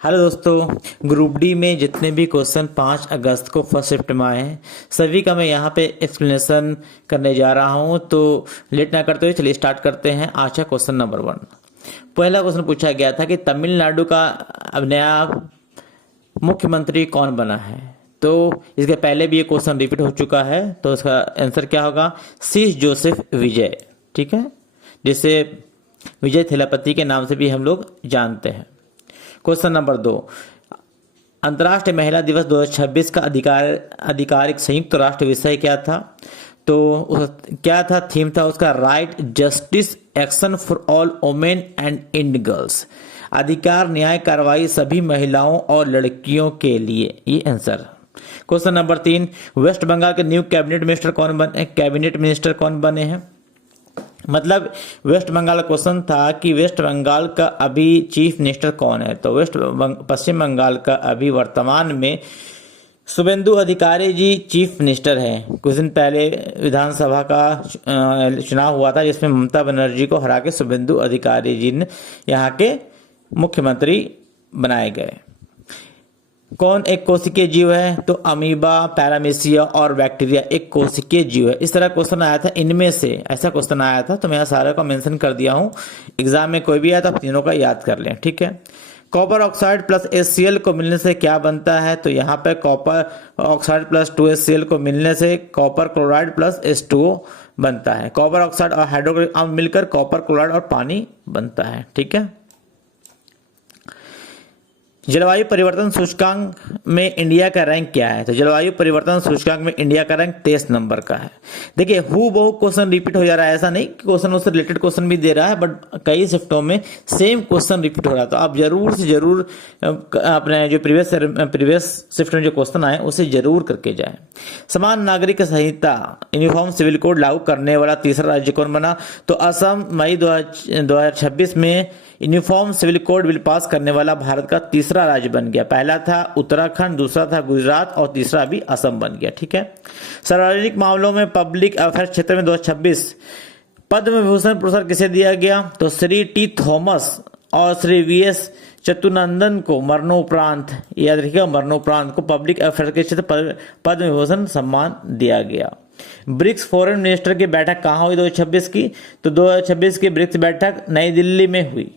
Hello दोस्तों, group D में जितने भी क्वेश्चन 5 अगस्त को फर्स्ट शिफ्ट में आए हैं सभी का मैं यहाँ पे एक्सप्लेनेशन करने जा रहा हूँ। तो लेट ना करते हुए चलिए स्टार्ट करते हैं। आज है क्वेश्चन नंबर 1। पहला क्वेश्चन पूछा गया था कि तमिलनाडु का अब नया मुख्यमंत्री कौन बना है। तो इसके पहले भी ये क्वेश्चन रिपीट हो चुका है, तो इसका आंसर क्या होगा? सी जोसेफ विजय, ठीक है, जिसे विजय थेलापति के नाम से भी हम लोग जानते हैं। क्वेश्चन नंबर 2, अंतर्राष्ट्रीय महिला दिवस 2026 का आधिकारिक संयुक्त राष्ट्र विषय क्या था? तो क्या था? थीम था उसका right, justice, action for all women and Indian girls, अधिकार, न्याय, कार्रवाई सभी महिलाओं और लड़कियों के लिए, ये answer. Question number 3, West Bengal के न्यू कैबिनेट मिनिस्टर कौन बने हैं? मतलब वेस्ट बंगाल का क्वेश्चन था कि वेस्ट बंगाल का अभी चीफ मिनिस्टर कौन है। तो पश्चिम बंगाल का अभी वर्तमान में शुभेंदु अधिकारी जी चीफ मिनिस्टर हैं। कुछ दिन पहले विधानसभा का चुनाव हुआ था जिसमें ममता बनर्जी को हरा के शुभेंदु अधिकारी जी ने यहाँ के मुख्यमंत्री बनाए गए। कौन एक कोशिकीय जीव है? तो अमीबा, पैरामीशिया और बैक्टीरिया एक कोशिकीय जीव है। इस तरह क्वेश्चन आया था, इनमें से ऐसा क्वेश्चन आया था, तो मैं सारे का मेंशन कर दिया हूं। एग्जाम में कोई भी आया तो आप तीनों का याद कर लें, ठीक है। कॉपर ऑक्साइड प्लस HCl को मिलने से क्या बनता है? तो यहाँ पे कॉपर ऑक्साइड प्लस 2HCl को मिलने से कॉपर क्लोराइड प्लस H2O बनता है। कॉपर ऑक्साइड और हाइड्रोक्लोरिक अम्ल मिलकर कॉपर क्लोराइड और पानी बनता है, ठीक है। जलवायु परिवर्तन सूचकांक में इंडिया का रैंक क्या है? तो जलवायु परिवर्तन सूचकांक में इंडिया का रैंक 23 नंबर का है। देखिए हूबहू क्वेश्चन रिपीट हो जा रहा है, ऐसा नहीं कि क्वेश्चन उससे रिलेटेड क्वेश्चन भी दे रहा है, बट कई शिफ्टों में सेम क्वेश्चन रिपीट हो रहा है। तो आप जरूर से जरूर अपने जो प्रीवियस शिफ्ट में जो क्वेश्चन आए उसे जरूर करके जाए। समान नागरिक संहिता यूनिफॉर्म सिविल कोड लागू करने वाला तीसरा राज्य कौन बना? तो असम मई 2026 में uniform civil code bill pass करने वाला भारत का तीसरा राज्य बन गया। पहला था उत्तराखंड, दूसरा था गुजरात और तीसरा भी असम बन गया, ठीक है। सार्वजनिक मामलों में पब्लिक अफेयर्स क्षेत्र में 2026 पद्म विभूषण पुरस्कार किसे दिया गया? तो श्री टी थॉमस और श्री VS चतुर्नंदन को मरणोपरांत, याद रखिएगा, मरणोपरांत को पब्लिक अफेयर्स के क्षेत्र पद्म विभूषण सम्मान दिया गया। ब्रिक्स फॉरेन मिनिस्टर की बैठक कहाँ हुई 2026 की? तो 2026 की ब्रिक्स बैठक नई दिल्ली में हुई।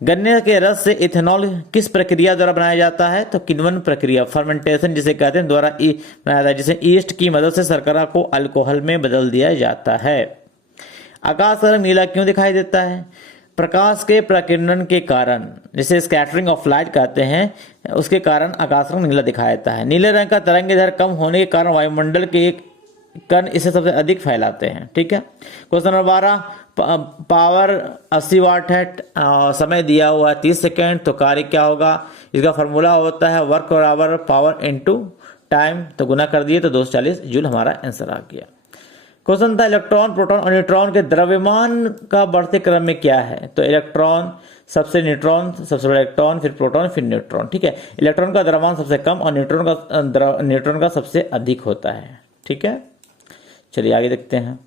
गन्ने के रस से इथेनॉल किस प्रक्रिया द्वारा बनाया जाता है? तो किण्वन प्रक्रिया, फर्मेंटेशन जिसे कहते हैं, द्वारा बनाया जाता है, जिसे ईस्ट की मदद से शर्करा को अल्कोहल में बदल दिया जाता है। आकाश का रंग नीला क्यों दिखाई देता है? प्रकाश के प्रकीर्णन के कारण, जिसे स्कैटरिंग ऑफ लाइट कहते हैं, उसके कारण आकाश रंग नीला दिखाई देता है। नीले रंग का तरंगदैर्घ्य कम होने के कारण वायुमंडल के कण इसे सबसे अधिक फैलाते हैं, ठीक है। क्वेश्चन नंबर 12, पावर 80 वाट है, समय दिया हुआ है 30 सेकेंड, तो कार्य क्या होगा? इसका फॉर्मूला होता है वर्क बराबर पावर इनटू टाइम, तो गुना कर दिए तो 240 जूल हमारा आंसर आ गया। क्वेश्चन था इलेक्ट्रॉन, प्रोटॉन और न्यूट्रॉन के द्रव्यमान का बढ़ते क्रम में क्या है? तो इलेक्ट्रॉन सबसे, न्यूट्रॉन सबसे बड़ा, इलेक्ट्रॉन फिर प्रोटॉन फिर न्यूट्रॉन, ठीक है। इलेक्ट्रॉन का द्रव्यमान सबसे कम और न्यूट्रॉन का सबसे अधिक होता है, ठीक है। चलिए आगे देखते हैं।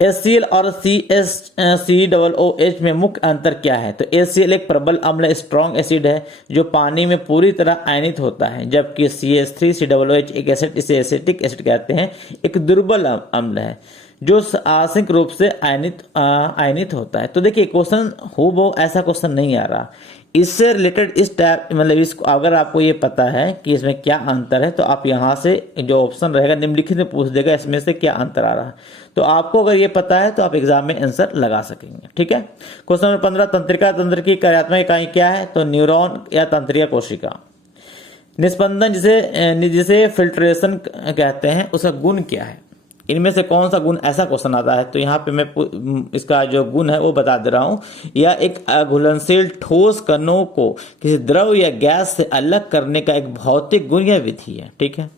HCl और COOH में मुख्य अंतर क्या है? तो HCl एक प्रबल अम्ल, स्ट्रॉन्ग एसिड है जो पानी में पूरी तरह आयनित होता है, जबकि CH3COOH एक एसिड, इसे एसिटिक एसिड कहते हैं, एक दुर्बल अम्ल है जो आंशिक रूप से आयनित होता है। तो देखिए क्वेश्चन हूबहू ऐसा क्वेश्चन नहीं आ रहा, इससे रिलेटेड इस टाइप, मतलब इसको अगर आपको ये पता है कि इसमें क्या अंतर है तो आप यहाँ से जो ऑप्शन रहेगा निम्नलिखित में पूछ देगा इसमें से क्या अंतर आ रहा है। तो आपको अगर ये पता है तो आप एग्जाम में आंसर लगा सकेंगे, ठीक है। क्वेश्चन नंबर 15, तंत्रिका तंत्र की कार्यात्मक इकाई क्या है? तो न्यूरॉन या तंत्रिका कोशिका। निस्पंदन जिसे फिल्ट्रेशन कहते हैं, उसका गुण क्या है? इनमें से कौन सा गुण ऐसा क्वेश्चन आता है? तो यहाँ पे मैं इसका जो गुण है वो बता दे रहा हूँ। यह एक घुलनशील ठोस कणों को किसी द्रव या गैस से अलग करने का एक भौतिक गुण या विधि है, ठीक है।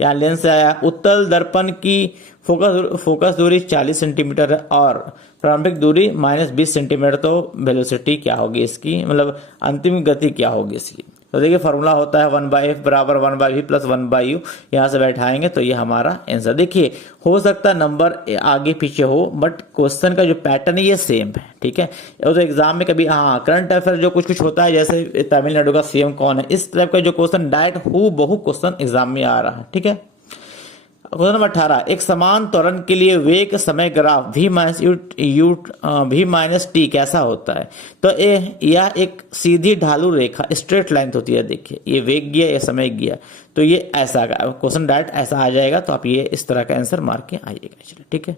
यहाँ लेंस से आया, उत्तल दर्पण की फोकस दूरी 40 सेंटीमीटर है और प्रारंभिक दूरी -20 सेंटीमीटर। तो वेलोसिटी क्या होगी इसकी, मतलब अंतिम गति क्या होगी इसकी? तो देखिए फॉर्मूला होता है 1/f बराबर 1/v प्लस 1/u, यहाँ से बैठाएंगे तो ये हमारा आंसर। देखिए हो सकता है नंबर आगे पीछे हो, बट क्वेश्चन का जो पैटर्न है ये सेम है, ठीक है। और तो एग्जाम में कभी हाँ करंट अफेयर जो कुछ कुछ होता है, जैसे तमिलनाडु का सीएम कौन है, इस टाइप का जो क्वेश्चन डायरेक्ट हूबहू क्वेश्चन एग्जाम में आ रहा है, ठीक है। क्वेश्चन नंबर 18, एक समान त्वरण के लिए वेग समय ग्राफ v माइनस टी कैसा होता है। तो यह एक सीधी ढालू रेखा स्ट्रेट लाइन होती है। देखिए ये वेग गया, ये समय गया, तो ये ऐसा क्वेश्चन डायरेक्ट ऐसा आ जाएगा, तो आप ये इस तरह का आंसर मार के आइएगा। चलिए ठीक है।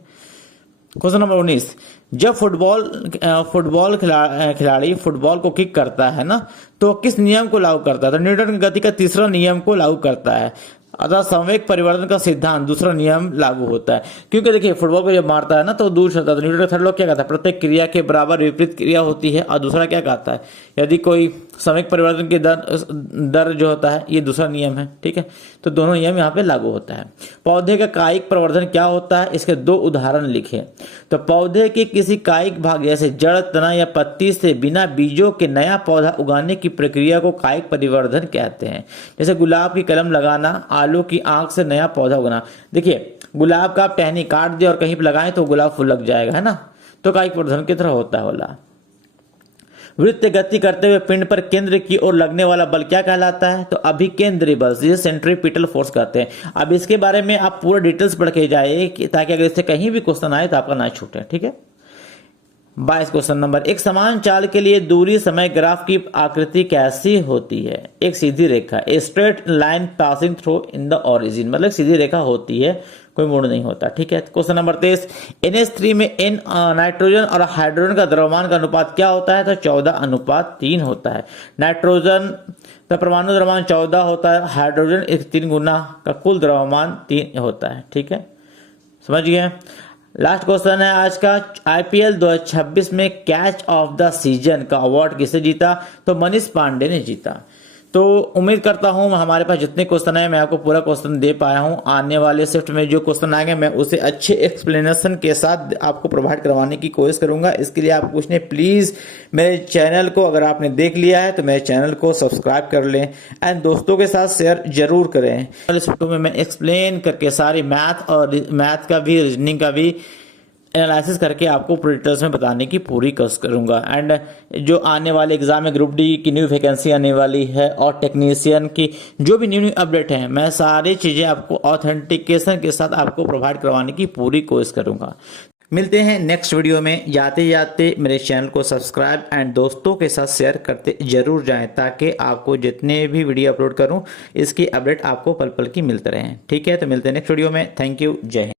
क्वेश्चन नंबर 19, जब फुटबॉल खिलाड़ी फुटबॉल को किक करता है ना, तो किस नियम को लागू करता है। तो न्यूटन की गति का तीसरा नियम को लागू करता है, अतः संवेग परिवर्तन का सिद्धांत दूसरा नियम लागू होता है। क्योंकि देखिए फुटबॉल को जब मारता है ना तो दूर चलता है, तो न्यूटन का थर्ड लॉ क्या कहता है, प्रत्येक क्रिया के बराबर विपरीत क्रिया होती है। और दूसरा क्या कहता है, यदि कोई संवेग परिवर्तन की दर जो होता है, ये दूसरा नियम है, ठीक है। तो दोनों नियम यहाँ पे लागू होता है। पौधे का कायिक प्रवर्धन क्या होता है, इसके 2 उदाहरण लिखे। तो पौधे के किसी कायिक भाग जैसे जड़, तना या पत्ती से बिना बीजों के नया पौधा उगाने की प्रक्रिया को कायिक परिवर्धन कहते हैं। जैसे गुलाब की कलम लगाना, आलू की आंख से नया पौधा उगाना। देखिए गुलाब का आप टहनी काट दे और कहीं पर लगाएं तो गुलाब फूल लग जाएगा, है ना। तो कायिक प्रवर्धन की तरह होता है वाला। वृत्त गति करते हुए पिंड पर केंद्र की ओर लगने वाला बल क्या कहलाता है। तो अभिकेंद्री बल, ये सेंट्रीपिटल फोर्स कहते हैं। अब इसके बारे में आप पूरा डिटेल्स पढ़ के जाइए ताकि अगर इससे कहीं भी क्वेश्चन आए तो आपका ना छूटे, ठीक है। 22 क्वेश्चन नंबर, एक समान चाल के लिए दूरी समय ग्राफ की आकृति कैसी होती है। एक सीधी रेखा, a straight line passing through in the origin, मतलब सीधी रेखा होती है, कोई मोड़ नहीं होता, ठीक है। क्वेश्चन नंबर 23, NH3 में N नाइट्रोजन और हाइड्रोजन का द्रव्यमान का अनुपात क्या होता है। तो 14:3 होता है। नाइट्रोजन का परमाणु द्रव्यमान 14 होता है, हाइड्रोजन 3 गुना का कुल द्रव्यमान 3 होता है, ठीक है, समझ गए। लास्ट क्वेश्चन है आज का, IPL 2026 में कैच ऑफ द सीजन का अवार्ड किसे जीता। तो मनीष पांडे ने जीता। तो उम्मीद करता हूं हमारे पास जितने क्वेश्चन है मैं आपको पूरा क्वेश्चन दे पाया हूं। आने वाले शिफ्ट में जो क्वेश्चन आएंगे मैं उसे अच्छे एक्सप्लेनेशन के साथ आपको प्रोवाइड करवाने की कोशिश करूंगा। इसके लिए आप कुछ नहीं, प्लीज मेरे चैनल को अगर आपने देख लिया है तो मेरे चैनल को सब्सक्राइब कर लें एंड दोस्तों के साथ शेयर जरूर करें। वाले शिफ्टों में मैं एक्सप्लेन करके सारी मैथ का भी, रीजनिंग का भी एनालिसिस करके आपको पूरी डिटेल्स में बताने की पूरी कोशिश करूंगा। एंड जो आने वाले एग्जाम में ग्रुप डी की न्यू वैकेंसी आने वाली है और टेक्नीशियन की जो भी न्यू अपडेट है, मैं सारी चीज़ें आपको ऑथेंटिकेशन के साथ आपको प्रोवाइड करवाने की पूरी कोशिश करूंगा। मिलते हैं नेक्स्ट वीडियो में। जाते जाते मेरे चैनल को सब्सक्राइब एंड दोस्तों के साथ शेयर करते जरूर जाएं ताकि आपको जितने भी वीडियो अपलोड करूं इसकी अपडेट आपको पल पल की मिलते रहें, ठीक है। तो मिलते हैं नेक्स्ट वीडियो में। थैंक यू, जय हिंद।